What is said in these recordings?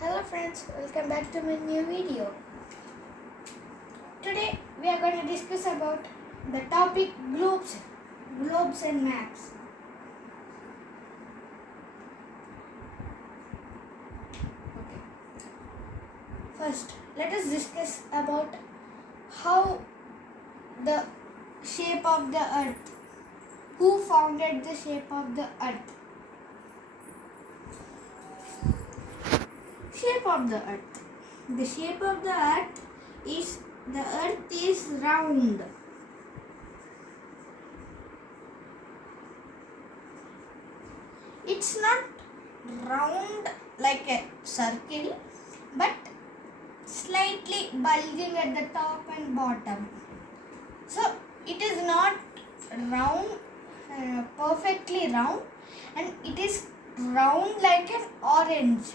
Hello friends, welcome back to my new video. Today we are going to discuss about the topic globes and maps. Okay. First, let us discuss about how the shape of the earth. Who founded the shape of the earth? Shape of the earth. The shape of the earth is round. It's not round like a circle, but slightly bulging at the top and bottom. So it is not round, perfectly round, and it is round like an orange.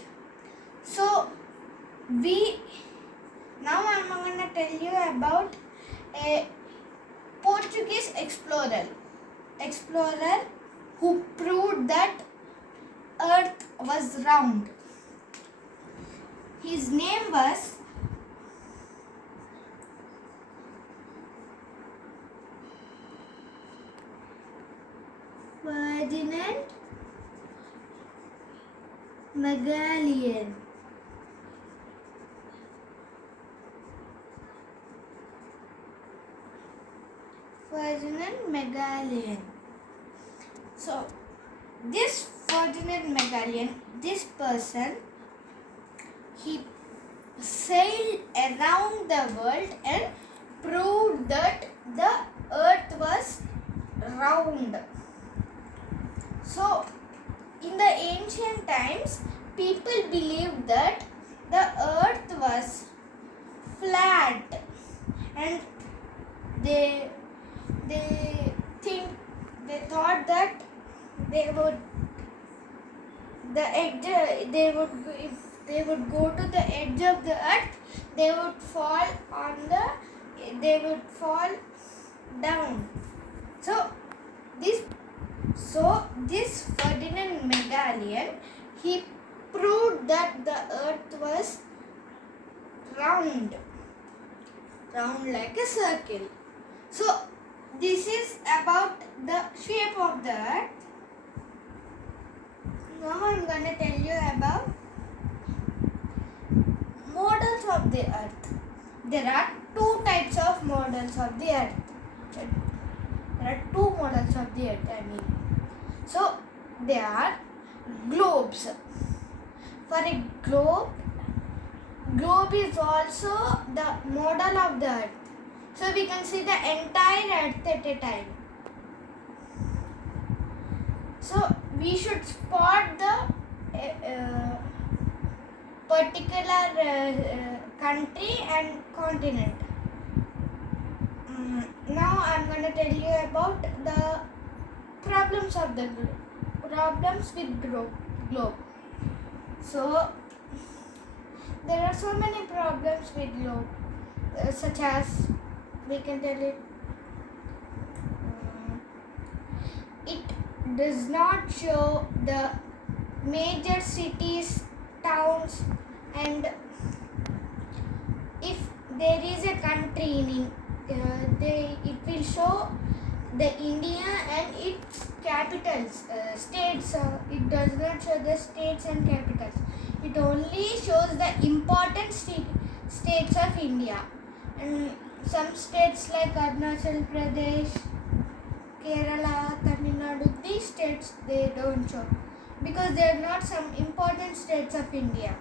So now I'm going to tell you about a Portuguese explorer who proved that earth was round. His name was Ferdinand Magellan. So this Ferdinand Magellan, this person, he sailed around the world and proved that the earth was round. So in the ancient times, people believed that the earth was flat, and they thought that they would if they would go to the edge of the earth, they would fall down. So this Ferdinand Magellan, he proved that the earth was round like a circle. So this is about the shape of the earth. Now I'm going to tell you about models of the earth. There are two types of models of the earth. There are two models of the earth, So they are globes. For a globe is also the model of the earth. So we can see the entire earth at a time. So we should spot the particular country and continent. Now I'm going to tell you about the problems with globe. So there are so many problems with globe, such as we can tell it does not show the major cities, towns, and if there is a country it will show the India and its capitals, states. It does not show the states and capitals. It only shows the important states of India. And some states like Arunachal Pradesh, Kerala, Tamil Nadu, these states they don't show because they are not some important states of India.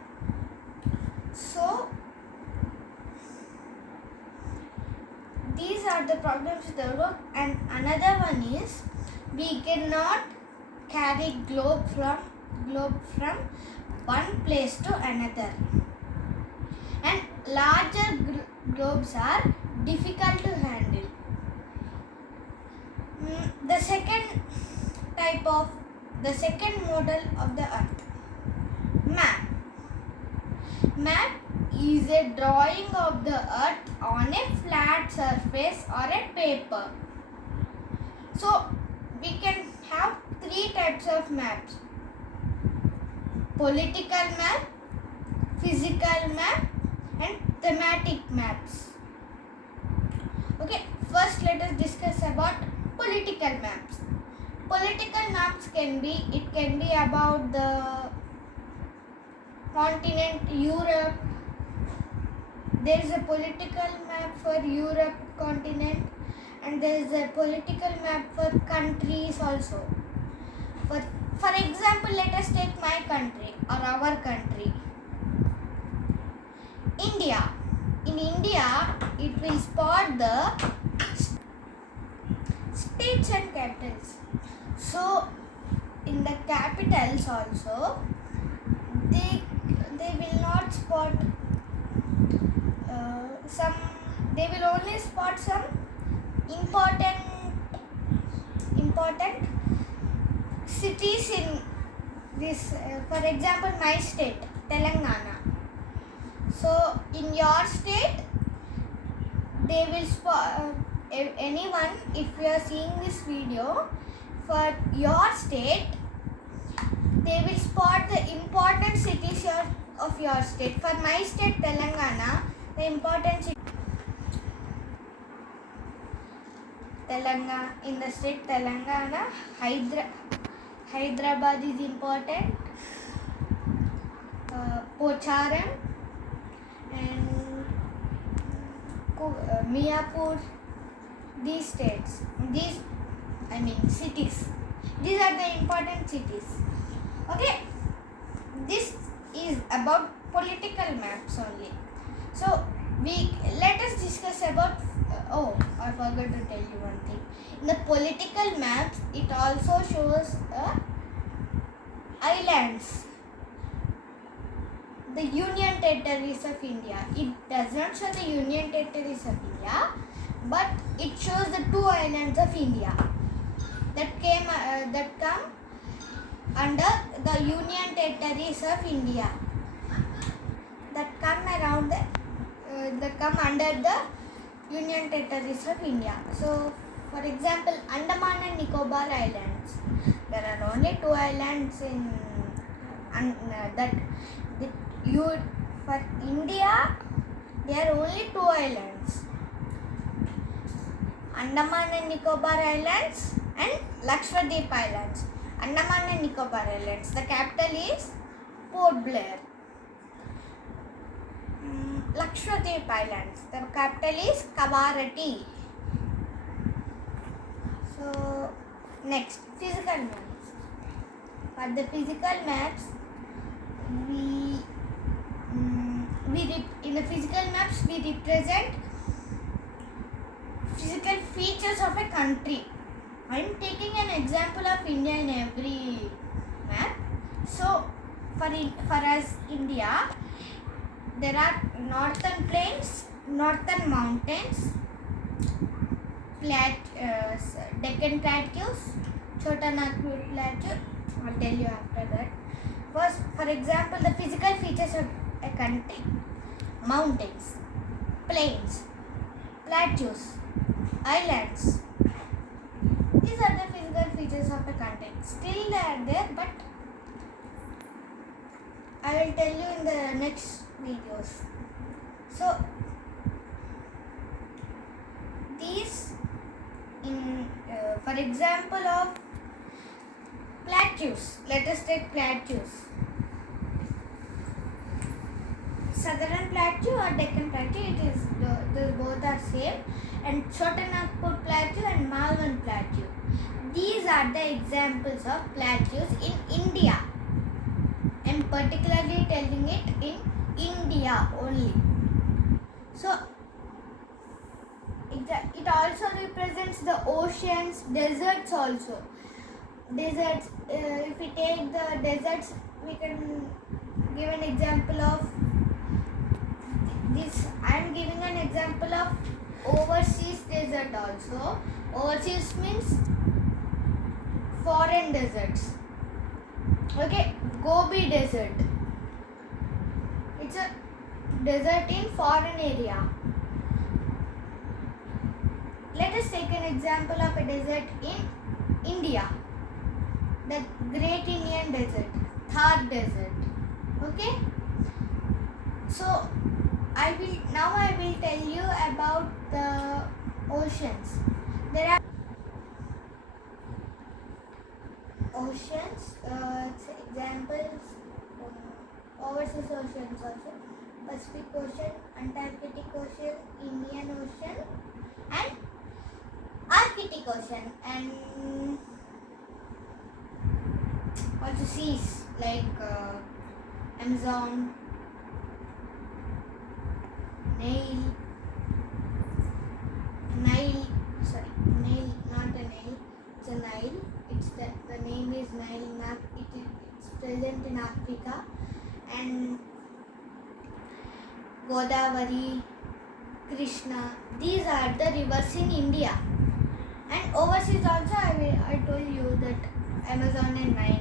So these are the problems with the globe. And another one is we cannot carry globe from one place to another. And larger globes are difficult to handle. The second model of the earth, map is a drawing of the earth on a flat surface or a paper. So we can have three types of maps: political map, thematic maps. Okay, first let us discuss about political maps. Political maps can be about the continent Europe. There is a political map for Europe continent, and there is a political map for countries also. For example, let us take my country or our country, India. In India, it will spot the states and capitals. So, in the capitals also, they will not spot some. They will only spot some important cities in this. For example, my state, Telangana. So, in your state, they will spot anyone. If you are seeing this video, for your state, they will spot the important cities of your state. For my state, Telangana, the important city. In the state Telangana, Hyderabad is important, Pocharam and Miapur. These cities. These are the important cities. Okay, this is about political maps only. So let us discuss about. I forgot to tell you one thing. In the political maps, it also shows islands, the Union Territories of India. It does not show the Union Territories of India, but it shows the two islands of India that come under the Union Territories of India. That come under the Union Territories of India. So, for example, Andaman and Nicobar Islands. There are only two islands for India. There are only two islands: Andaman and Nicobar Islands and Lakshadweep Islands. Andaman and Nicobar Islands. The capital is Port Blair. Lakshadweep Islands. The capital is Kavaratti. So, next, physical maps. For the physical maps, in the physical maps we represent physical features of a country. I am taking an example of India in every map. So, for us, India, there are northern plains, northern mountains, Deccan Plateaus, Chota Nagpur Plateau. I'll tell you after that. First, for example, the physical features of a country: mountains, plains, plateaus, islands. These are the physical features of a country. Still they are there, but I will tell you in the next videos. So, these for example of plateaus. Let us take plateaus. Southern Plateau or Deccan Plateau, the both are same, and Chota Nagpur Plateau and Malvan Plateau. These are the examples of plateaus in India. I am particularly telling it in India only. So, it also represents the oceans, deserts also. Deserts, if we take the deserts, we can give an example of this. I am giving an example of overseas desert also. Overseas means foreign deserts. Okay, Gobi Desert. It's a desert in foreign area. Let us take an example of a desert in India. The Great Indian Desert, Thar Desert. Okay. So, will tell you about the oceans. There are oceans, examples, overseas oceans also. Pacific Ocean, Antarctic Ocean, Indian Ocean and Arctic Ocean, and also seas like Amazon, Nile, not a Nile, it's a Nile. The name is Nile. It's present in Africa, and Godavari, Krishna. These are the rivers in India. And overseas also, I told you that Amazon and Nile.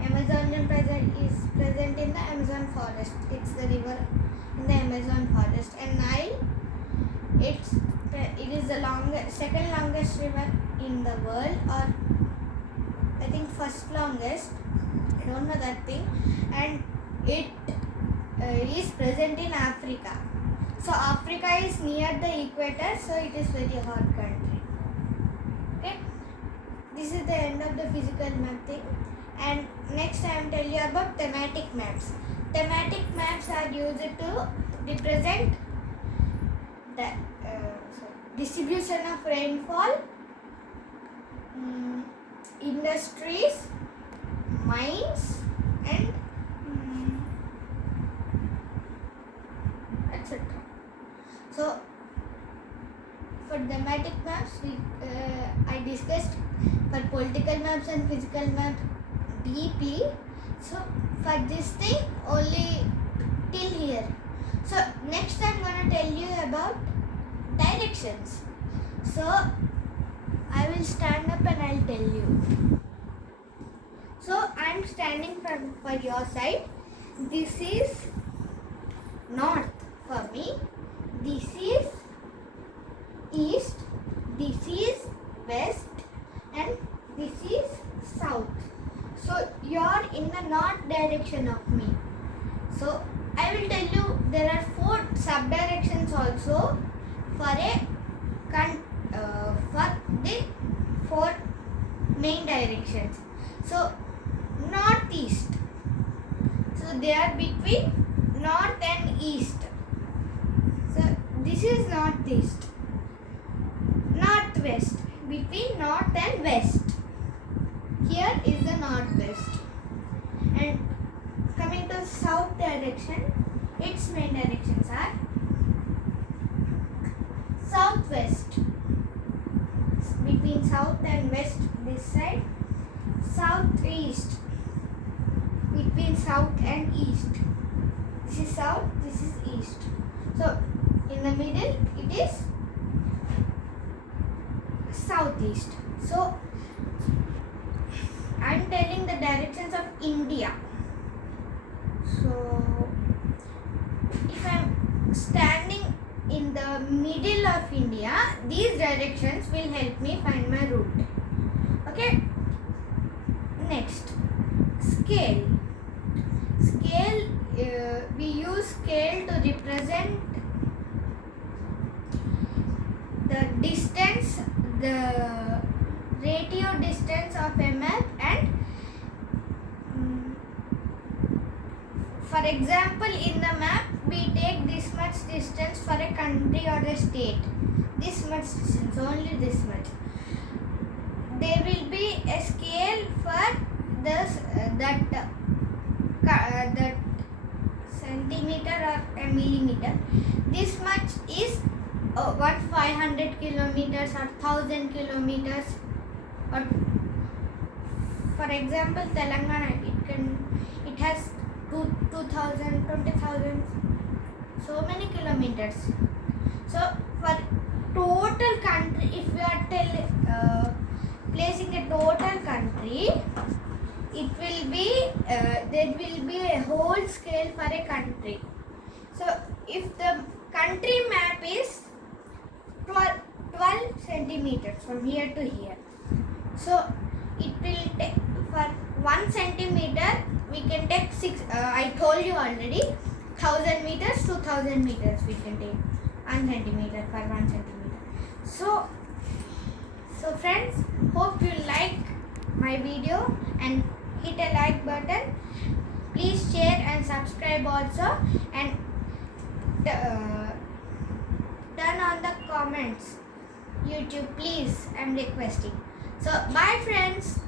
Amazon is present in the Amazon forest. It's the river in the Amazon forest. And Nile, it is the second longest river in the world, or I think first longest. I don't know that thing. And it is present in Africa. So Africa is near the equator, so it is very hot country. Okay, this is the end of the physical map thing. And next I am telling you about thematic maps. Thematic maps are used to represent the distribution of rainfall, industries, mines, and etc. So for thematic maps, I discussed for political maps and physical maps deeply. So for this thing only till here. So next I'm gonna tell you about directions. So I will stand up and I'll tell you. So I'm standing for your side. This is north for me. This is east. This is west, and this is south. So you are in the north direction of me. So I will tell you there are 4 sub-directions also for the 4 main directions. So northeast. So they are between north and east. So this is northeast. Northwest, between north and west. Here is the northwest. And coming to south direction, its main directions are southwest, between south and west this side. Southeast, between south and east. This is south, this is east. So in the middle it is southeast. So I am telling the directions of India. So if I am standing in the middle of India, these directions will help me find my route. Okay. Next, scale. Scale, we use scale to represent the distance, the ratio distance of a map, and for example in the map we take this much distance for a country or a state. This much distance, only this much. There will be a scale for this that centimeter or a millimeter. This much is what 500 kilometers or 1000 kilometers, or for example Telangana, it has 2000, 20,000, so many kilometers. So for total country, if we are placing a total country, it will be there will be a whole scale for a country. So if the country map is 12 centimeters from here to here, so it will take for 1 centimeter we can take 6. I told you already, 1000 meters, 2000 meters we can take. 1 centimeter for 1 centimeter. So friends, hope you like my video and hit a like button. Please share and subscribe also, and turn on the comments. YouTube, please, I'm requesting. So bye friends.